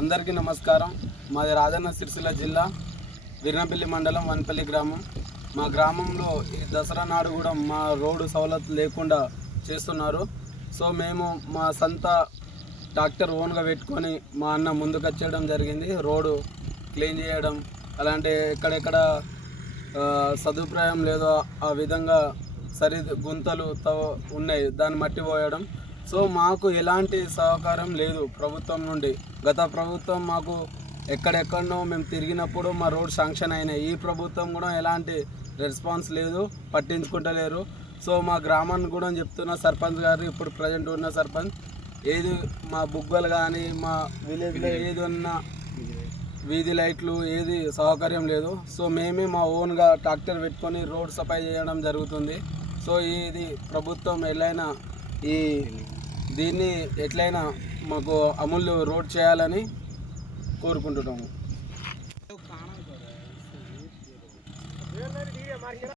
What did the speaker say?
అందరికీ నమస్కారం. మాది రాజన్న సిరిసిల్ల జిల్లా వీర్నపల్లి మండలం వనపల్లి గ్రామం. మా గ్రామంలో ఈ దసరా నాడు కూడా మా రోడ్డు సవలతు లేకుండా చేస్తున్నారు. సో మేము మా సొంత ట్రాక్టర్ ఓన్గా పెట్టుకొని మా అన్న ముందుకు వచ్చేయడం జరిగింది. రోడ్డు క్లీన్ చేయడం, అలాంటి ఎక్కడెక్కడ సదుపాయం లేదో ఆ విధంగా గుంతలు ఉన్నాయి, దాన్ని మట్టి పోయడం. సో మాకు ఎలాంటి సహకారం లేదు ప్రభుత్వం నుండి. గత ప్రభుత్వం మాకు ఎక్కడెక్కడనో మేము తిరిగినప్పుడు మా రోడ్ శాంక్షన్ అయినాయి. ఈ ప్రభుత్వం కూడా ఎలాంటి రెస్పాన్స్ లేదు, పట్టించుకుంటలేరు. సో మా గ్రామాన్ని కూడా చెప్తున్న సర్పంచ్ గారు, ఇప్పుడు ప్రజెంట్ ఉన్న సర్పంచ్, ఏది మా బుగ్గలు కానీ మా విలేజ్లో ఏది ఉన్న వీధి లైట్లు ఏది సౌకర్యం లేదు. సో మేమే మా ఓన్గా ట్రాక్టర్ పెట్టుకొని రోడ్ సఫాయి చేయడం జరుగుతుంది. సో ఇది ప్రభుత్వం దీన్ని ఎట్లయినా మాకు అమలు రోడ్ చేయాలని కోరుకుంటున్నాము.